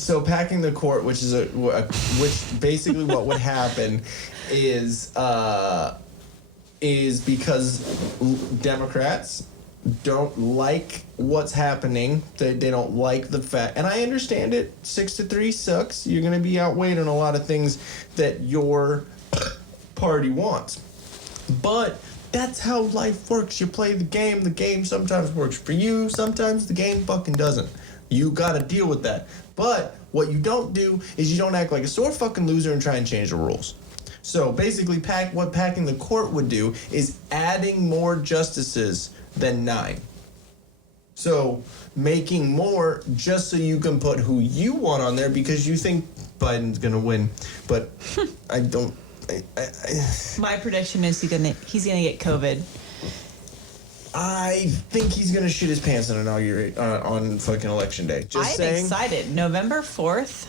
So packing the court, which basically what would happen is because Democrats don't like what's happening. They don't like the fact, and I understand it. 6-3 sucks. You're going to be outweighed on a lot of things that your party wants, but that's how life works. You play the game. The game sometimes works for you. Sometimes the game fucking doesn't. You got to deal with that. But what you don't do is you don't act like a sore fucking loser and try and change the rules. So basically, what packing the court would do is adding more justices than 9. So making more just so you can put who you want on there because you think Biden's going to win. But I don't. My prediction is he's gonna get COVID. I think he's gonna shit his pants on on fucking election day. I'm excited. November 4th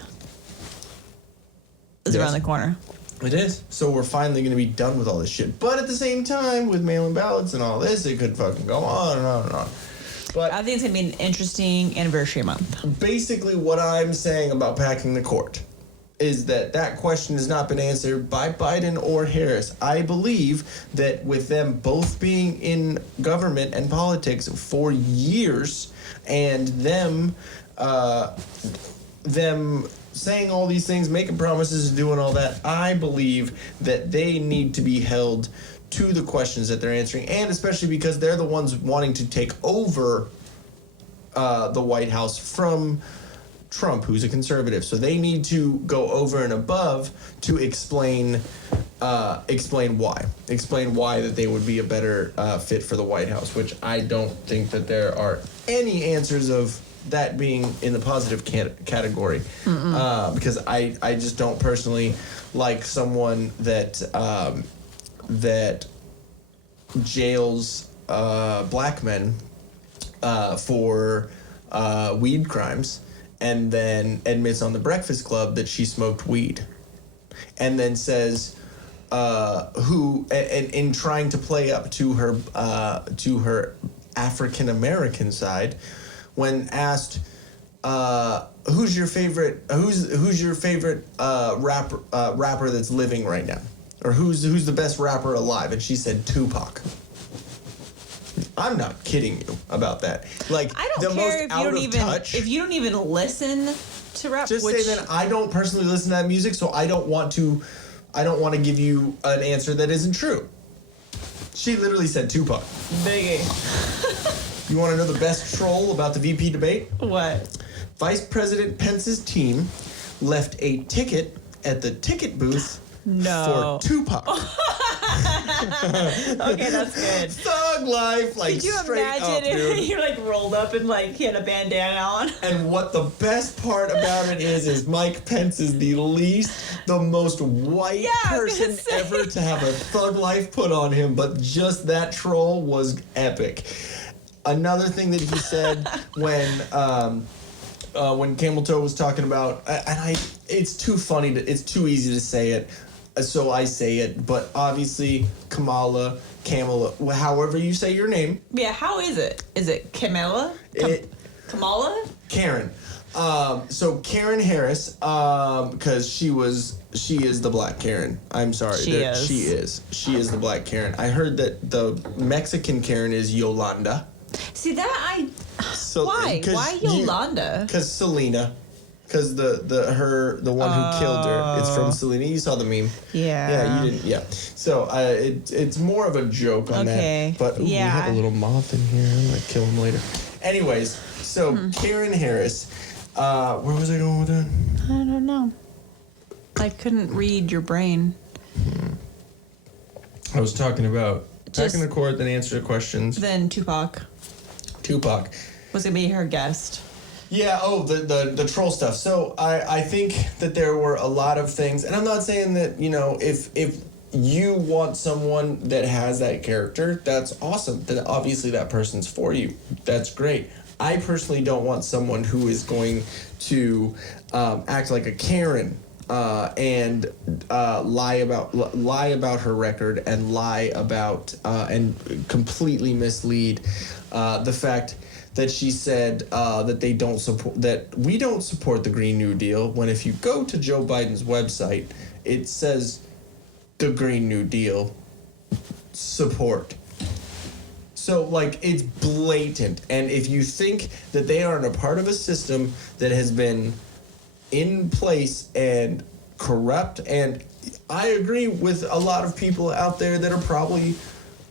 is around the corner. It is. So we're finally gonna be done with all this shit. But at the same time, with mail-in ballots and all this, it could fucking go on and on and on. But I think it's gonna be an interesting anniversary month. Basically, what I'm saying about packing the court is that question has not been answered by Biden or Harris. I believe that with them both being in government and politics for years and them saying all these things, making promises and doing all that, I believe that they need to be held to the questions that they're answering, and especially because they're the ones wanting to take over the White House from Trump, who's a conservative. So they need to go over and above to explain why that they would be a better fit for the White House, which I don't think that there are any answers of that being in the positive category, because I just don't personally like someone that jails black men for weed crimes, and then admits on the Breakfast Club that she smoked weed, and then says, in trying to play up to her African American side, when asked, who's your favorite rapper that's living right now, or who's the best rapper alive, and she said Tupac. I'm not kidding you about that. Like, I don't care if you don't even listen to rap. Just say that I don't personally listen to that music, so I don't want to give you an answer that isn't true. She literally said Tupac. Biggie. You want to know the best troll about the VP debate? What? Vice President Pence's team left a ticket at the ticket booth for Tupac. Okay, that's good. Thug life, like, could you straight imagine up, if dude. you're like rolled up and like he had a bandana on? And what the best part about it is Mike Pence is the most white person ever to have a thug life put on him, but just that troll was epic. Another thing that he said when Camel Toe was talking about, it's too funny, it's too easy to say it, so I say it, but obviously Kamala, however you say your name. Yeah, how is it? Is it Kamala? Kamala? Karen. So Karen Harris, because she is the black Karen. I'm sorry. She is the black Karen. I heard that the Mexican Karen is Yolanda. See that why? Why Yolanda? Because Selena. Because the one who killed her, it's from Selena. You saw the meme. Yeah. Yeah, you didn't. Yeah. So it's more of a joke on that. But we have a little moth in here. I'm gonna kill him later. Anyways, so Karen Harris. Where was I going with that? I don't know. I couldn't read your brain. I was talking about packing the court, then answer the questions. Then Tupac was gonna be her guest. Yeah, the troll stuff. So I think that there were a lot of things, and I'm not saying that, if you want someone that has that character, that's awesome. Then obviously that person's for you. That's great. I personally don't want someone who is going to act like a Karen and lie about her record and lie about and completely mislead the fact that she said that we don't support the Green New Deal, when if you go to Joe Biden's website, it says the Green New Deal support. So, like, it's blatant. And if you think that they aren't a part of a system that has been in place and corrupt, and I agree with a lot of people out there that are probably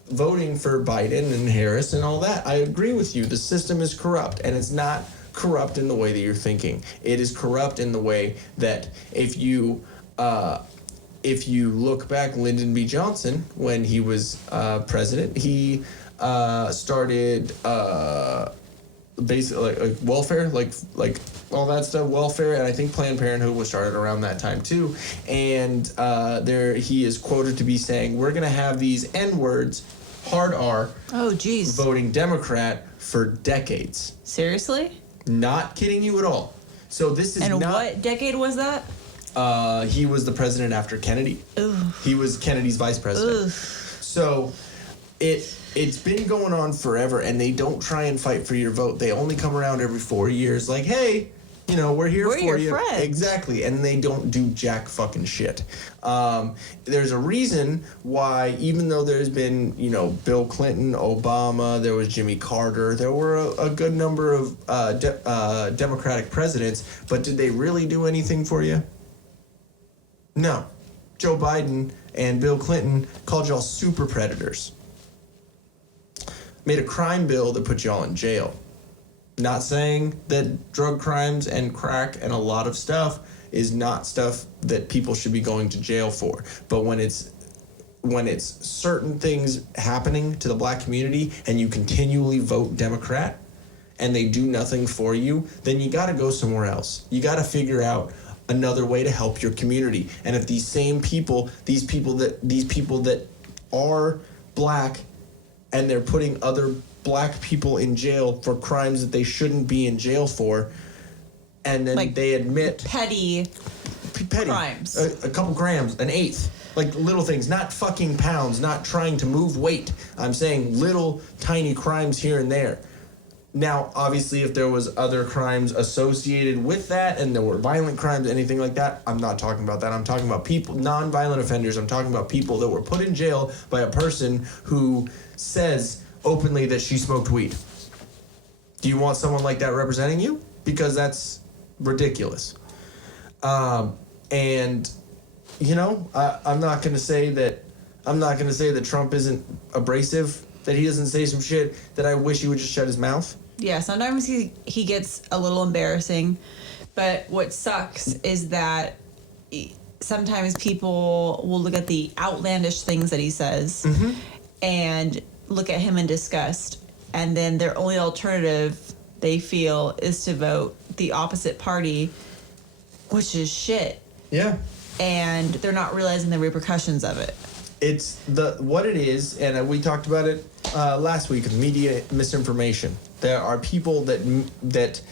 voting for Biden and Harris and all that. I agree with you. The system is corrupt, and it's not corrupt in the way that you're thinking. It is corrupt in the way that if you look back, Lyndon B. Johnson, when he was president, he started basically like welfare, like all that stuff, welfare, and I think Planned Parenthood was started around that time too. And there he is quoted to be saying, "We're going to have these N-words, hard R, oh geez, voting Democrat for decades." Seriously? Not kidding you at all. So this is and not. What decade was that? He was the president after Kennedy. Ooh. He was Kennedy's vice president. Ooh. So it's been going on forever, and they don't try and fight for your vote. They only come around every 4 years, like, hey, you know, we're here for you. We're your friends. Exactly, and they don't do jack fucking shit. There's a reason why, even though there's been, you know, Bill Clinton, Obama, there was Jimmy Carter, there were a good number of Democratic presidents, but did they really do anything for you? No. Joe Biden and Bill Clinton called y'all super predators. Made a crime bill that put y'all in jail. Not saying that drug crimes and crack and a lot of stuff is not stuff that people should be going to jail for. But when it's certain things happening to the black community and you continually vote Democrat and they do nothing for you, then you got to go somewhere else. You got to figure out another way to help your community. And if these same people, these people that are black, and they're putting other black people in jail for crimes that they shouldn't be in jail for, and then like they admit petty crimes, a couple grams, an eighth, like little things, not fucking pounds, not trying to move weight. I'm saying little tiny crimes here and there. Now, obviously, if there was other crimes associated with that and there were violent crimes, anything like that, I'm not talking about that. I'm talking about people, non-violent offenders. I'm talking about people that were put in jail by a person who says openly that she smoked weed. Do you want someone like that representing you? Because that's ridiculous. And, you know, I'm not going to say that Trump isn't abrasive, that he doesn't say some shit that I wish he would just shut his mouth. Yeah, sometimes he gets a little embarrassing, but what sucks is that sometimes people will look at the outlandish things that he says and look at him in disgust, and then their only alternative they feel is to vote the opposite party, which is shit. Yeah. And they're not realizing the repercussions of it. It's what it is, and we talked about it last week with media misinformation. There are people that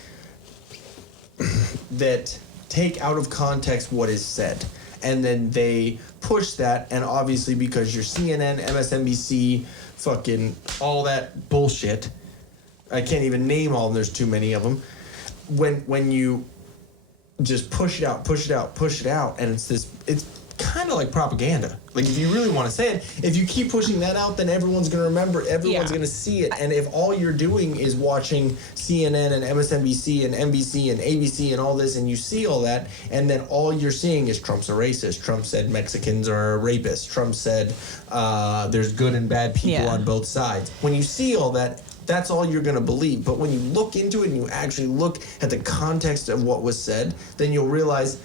take out of context what is said, and then they push that, and obviously because you're CNN, MSNBC, fucking all that bullshit, I can't even name all of them, there's too many of them, when you just push it out, and it's kind of like propaganda. Like, if you really want to say it, if you keep pushing that out, then everyone's going to remember, everyone's going to see it. And if all you're doing is watching CNN and MSNBC and NBC and ABC and all this, and you see all that, and then all you're seeing is Trump's a racist, Trump said Mexicans are rapists, Trump said there's good and bad people on both sides. When you see all that, that's all you're going to believe. But when you look into it and you actually look at the context of what was said, then you'll realize,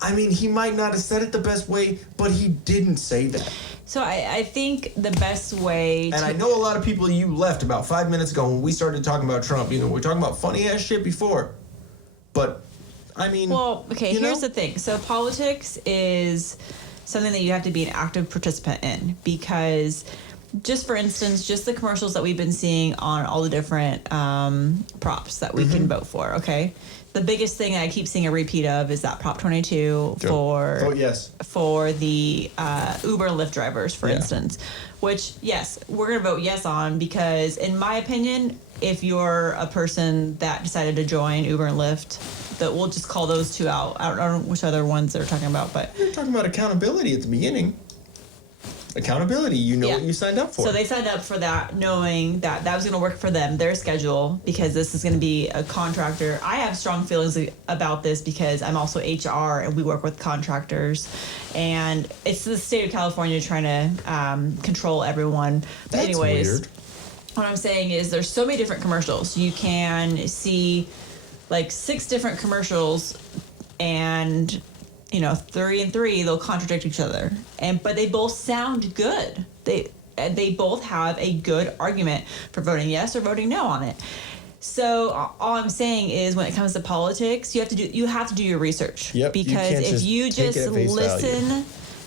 I mean, he might not have said it the best way, but he didn't say that. So I think the best way And I know a lot of people, you left about 5 minutes ago when we started talking about Trump. You know, we're talking about funny ass shit before. But, I mean... Well, okay, here's the thing. So politics is something that you have to be an active participant in, because just for instance, just the commercials that we've been seeing on all the different props that we can vote for, okay? The biggest thing I keep seeing a repeat of is that Prop 22 for the Uber and Lyft drivers, for instance, which, yes, we're going to vote yes on because, in my opinion, if you're a person that decided to join Uber and Lyft, that we'll just call those two out. I don't know which other ones they're talking about, but... You're talking about accountability at the beginning. Accountability, you know what you signed up for. So they signed up for that knowing that that was going to work for them, their schedule, because this is going to be a contractor. I have strong feelings about this because I'm also HR and we work with contractors. And it's the state of California trying to control everyone. But That's anyways, weird. What I'm saying is there's so many different commercials. You can see like 6 different commercials and... 3 and 3, they'll contradict each other, but they both sound good. They both have a good argument for voting yes or voting no on it. So all I'm saying is, when it comes to politics, you have to do your research. Yep, because if you just listen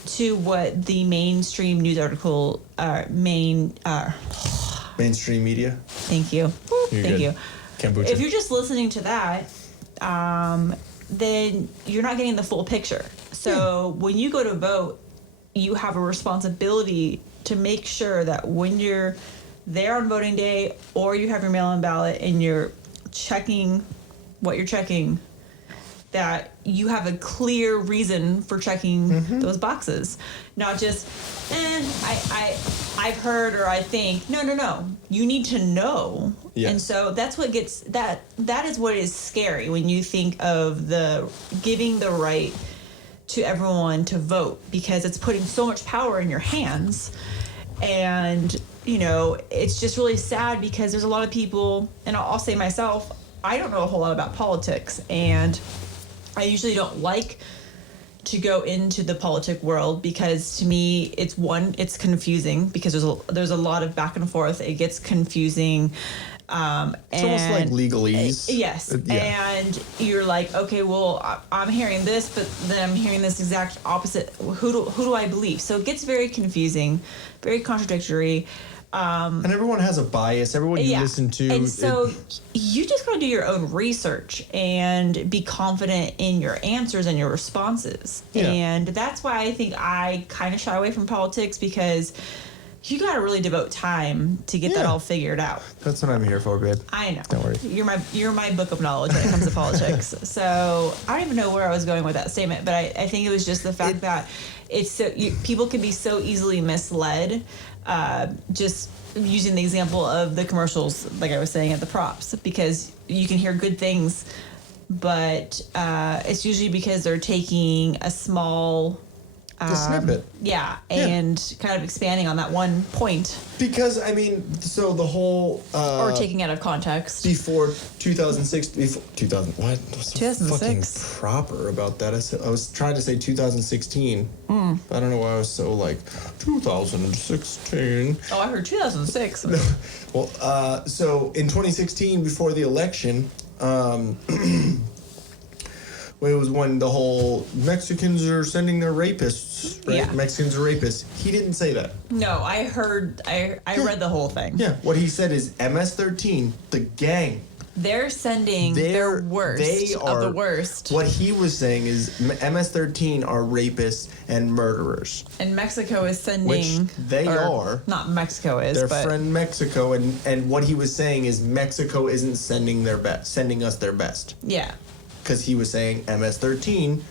to what the mainstream news article, mainstream media. Thank you. Thank you. Kombucha. If you're just listening to that, then you're not getting the full picture. So when you go to vote, you have a responsibility to make sure that when you're there on voting day or you have your mail-in ballot and you're checking what you're checking, that you have a clear reason for checking those boxes. Not just, I've heard or I think. No. You need to know. Yes. And so that's what gets, that is what is scary when you think of the giving the right to everyone to vote, because it's putting so much power in your hands. And, it's just really sad because there's a lot of people, and I'll say myself, I don't know a whole lot about politics, and I usually don't like to go into the politic world because to me it's confusing because there's a lot of back and forth. It gets confusing. It's almost like legalese. Yes. And you're like, okay, well, I'm hearing this, but then I'm hearing this exact opposite. Who do I believe? So it gets very confusing, very contradictory. And everyone has a bias. Everyone you listen to. And so you just got to do your own research and be confident in your answers and your responses. Yeah. And that's why I think I kind of shy away from politics, because you got to really devote time to get that all figured out. That's what I'm here for, babe. I know. Don't worry. You're my book of knowledge when it comes to politics. So I don't even know where I was going with that statement, but I think it was just the fact that it's so people can be so easily misled. Just using the example of the commercials, like I was saying at the props, because you can hear good things, but it's usually because they're taking a small snippet. And kind of expanding on that one point. Because, so the whole... or taking out of context. Before 2006... 2000... 2006. Fucking proper about that. I was trying to say 2016. I don't know why I was so 2016. Oh, I heard 2006. No. Well, so in 2016, before the election... It was when the whole Mexicans are sending their rapists, right? Yeah. Mexicans are rapists. He didn't say that. No, I heard, I read the whole thing. Yeah, what he said is MS-13, the gang. They're sending their worst of the worst. What he was saying is MS-13 are rapists and murderers. And Mexico is sending... Which they are. Not Mexico is, their friend Mexico. And what he was saying is Mexico isn't sending us their best. Yeah. Because he was saying MS-13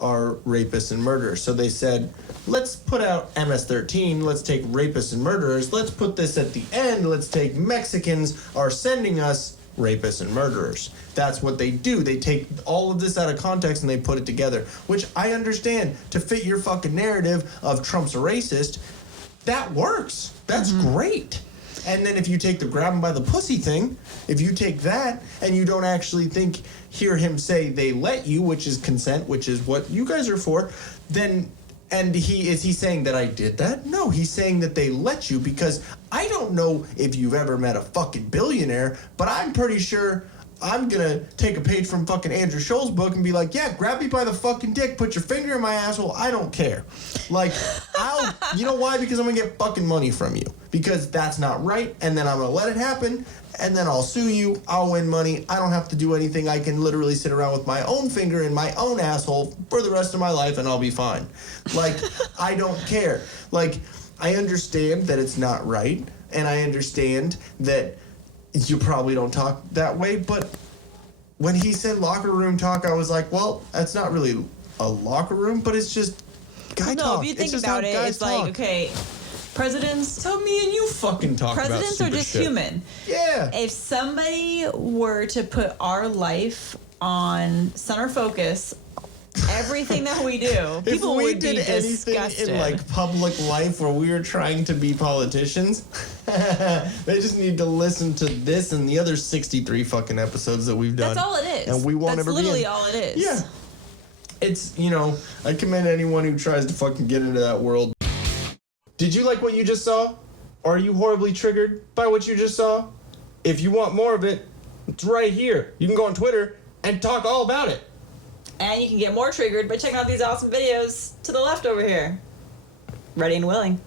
are rapists and murderers. So they said, let's put out MS-13, let's take rapists and murderers, let's put this at the end, let's take Mexicans are sending us rapists and murderers. That's what they do. They take all of this out of context and they put it together, which I understand. To fit your fucking narrative of Trump's a racist, that works. That's great. And then if you take the grab him by the pussy thing, if you take that and you don't actually hear him say they let you, which is consent, which is what you guys are for, then, and is he saying that I did that? No, he's saying that they let you, because I don't know if you've ever met a fucking billionaire, but I'm pretty sure I'm gonna take a page from fucking Andrew Scholl's book and be like, yeah, grab me by the fucking dick, put your finger in my asshole, I don't care. Like, you know why? Because I'm gonna get fucking money from you. Because that's not right, and then I'm gonna let it happen, and then I'll sue you, I'll win money, I don't have to do anything, I can literally sit around with my own finger in my own asshole for the rest of my life and I'll be fine. Like, I don't care. Like, I understand that it's not right, and I understand that you probably don't talk that way, but when he said locker room talk, I was like, well, that's not really a locker room, but it's just guy talk. No, if you think about it, it's like, okay, presidents... Tell me and you fucking talk about presidents are just shit. human. Yeah. If somebody were to put our life on center focus, everything that we do, people would be disgusted. If we did anything in like public life where we were trying to be politicians, they just need to listen to this and the other 63 fucking episodes that we've done. That's all it is. And we won't That's ever be literally in. all it is. Yeah. It's, you know, I commend anyone who tries to fucking get into that world. Did you like what you just saw? Or are you horribly triggered by what you just saw? If you want more of it, it's right here. You can go on Twitter and talk all about it. And you can get more triggered by checking out these awesome videos to the left over here. Ready and willing.